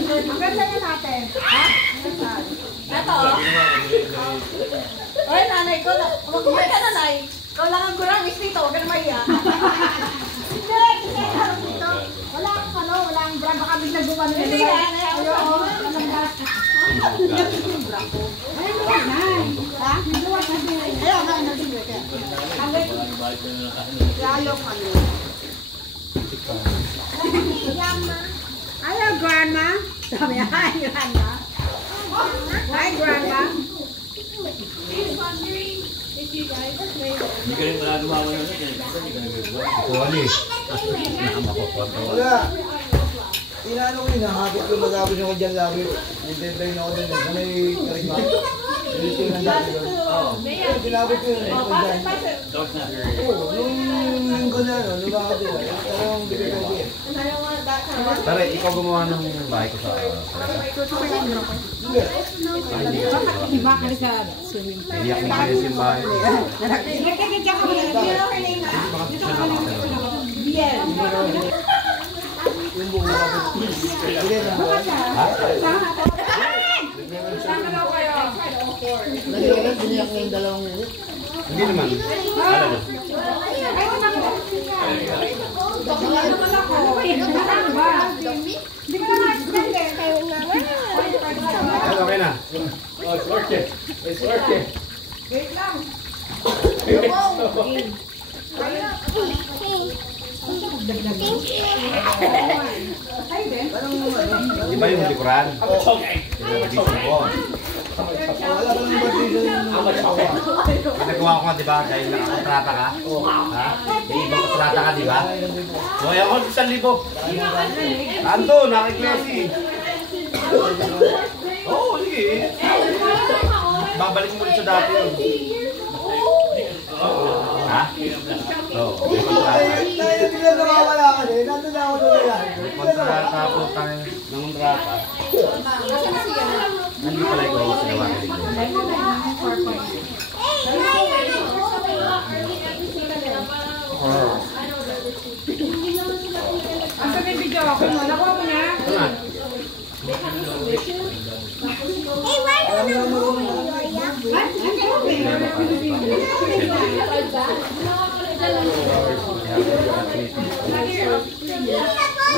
Ang ganda niya natin. Ha? Ito. Oy, nanay ko. Magkumay ka, nanay. Ikaw lang ang gurangis dito. Huwag ka na maiya. Hindi. Kasi harap dito. Wala ang brand. Baka biglang gumano. Hindi yan. Ayoko. Anong gas? Ayun, nanay. Ha? Ayun, nanay. Lalo kami. Hello, Grandma. Sabi niya, hi, Grandma. Hi, Grandma. Hindi ka rin pala gumawa ng Kuwali. Wala. Inaano ko yun, nakakit ko magabos ako dyan lagi. Nag-deadline ako dyan. Sanay karima. Nilito yung nandang doon. Ginabot ko yun. Oo, nung linggo na, nung ako din. Talagang bigay ko yun. Tara, ikaw gumawa ng bahay ko sa Hindi. Diba ka sa swimming pool? iyak na kayo yung bahay. Yung buong ako. Hindi na. Saan ka daw kayo? Nagkakaroon, biniyak na yung dalawang yun. Hindi naman. Alam mo. Hindi ko na ma-explain eh. Okay na. Oh, it's working. It's working. Wait lang. Ay, Ben. Di ba yung likuran? Okay. Pinag-addition ko. Wala ka ng birthday sa Pinagawa ko nga, di ba? Dahil nakakontrata ka. Ha? May ibang kontrata ka, di ba? So, ayaw ko 1,000. Ando, nakiklesi. Oo, sige. Babalik mo ulit sa dati yun. Ha? Oo, may kontrata. Tayo bigla nawawala ka din. Nandun na ako doon yan. May kontrata po tayo ng kontrata. Hindi pala ikaw sa gawa ka dito. Asa na yung video ako? Nakuha mo na? Ito na.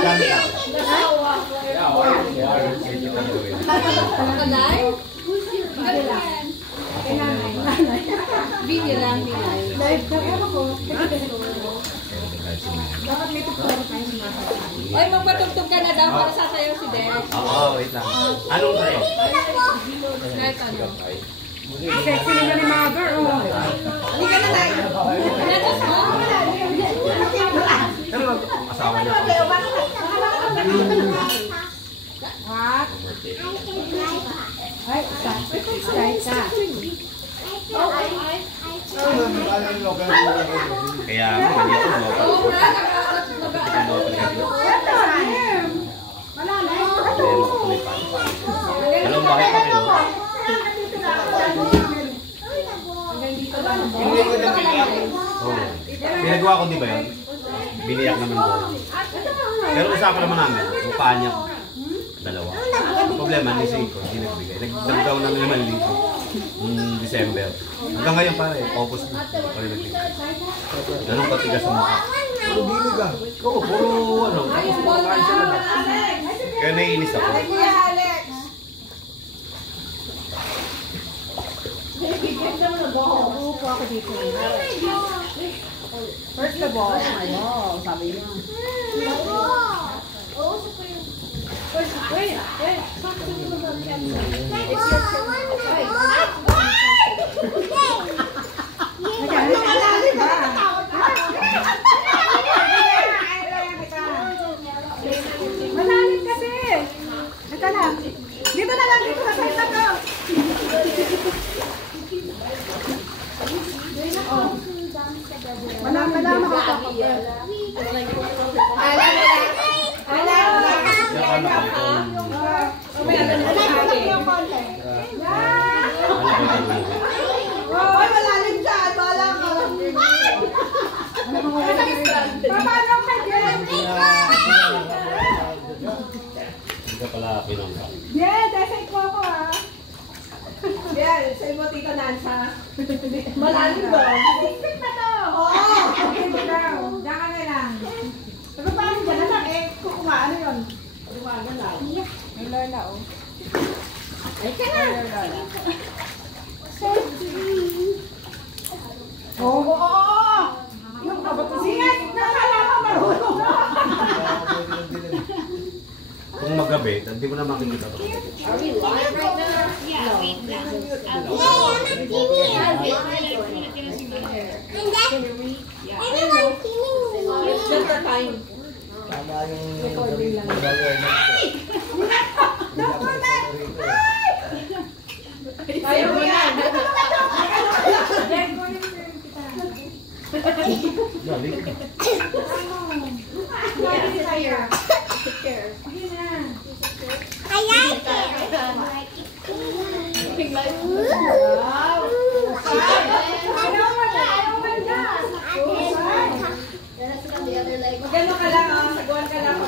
Dami ka. Video lang, live ka ako. Dapat may tukuro tayo sa mga. Oy, magpatugtog ka na daw para sasayaw si Des. Oo, wait lang. Anong tayo? Kahit ano. Sexy naman ni Mother, oh. Hindi ka na tayo. Natas mo? Asawa niya. What? Ay, start ka. Kaya ako, hindi ako mo. Oo nga, wala na. Anong bakit pa kayo? Oo. Pinagawa ko, di ba yun? Biniyak naman ko. Pero usapan naman namin, mukhaan niya. Dalawa. Ang problema, nising ko, hindi nagbigay. Nag-down namin naman dito. December. Hanggang ngayon pare, August na. Pare nagbigay. Ganun katigas ang mukha. Puro binig ah. Oo, puro ano. Kain siya na. Kaya naiinis ako. Upo ako dito. First of all, sabi niya. Wait. Malalim kasi. Ito lang. Dito na lang, dito na sa ito ko. Wala makakapagod. Ay, malalim dyan. Bala ka. Paano ka dyan? ka pala pinangga. Yeah, desay ko ako ah. Yan, sa'yo mo tita Nansa. Malalim ba? Secret na to. Oo. Okay mo daw. Diyan ka na lang. Pero paano dyan na lang eh? Ano yun? Umaga na. May Lola oh. Ay, ka na. Oo. Yung kabato. Sige, nakala ko marunong. Kung magabi, hindi mo na makikita to. Are we live right now? Yeah, wait lang. It's just the time. Tama yung gagawin natin. Ayaw mo yan. Galing. Magano ka lang, saguan ka lang.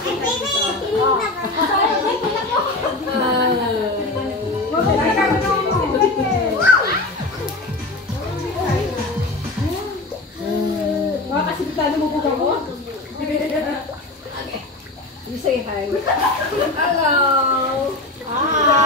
Mga kasibitado mo po ba mo? You say hi. Hello. Ah,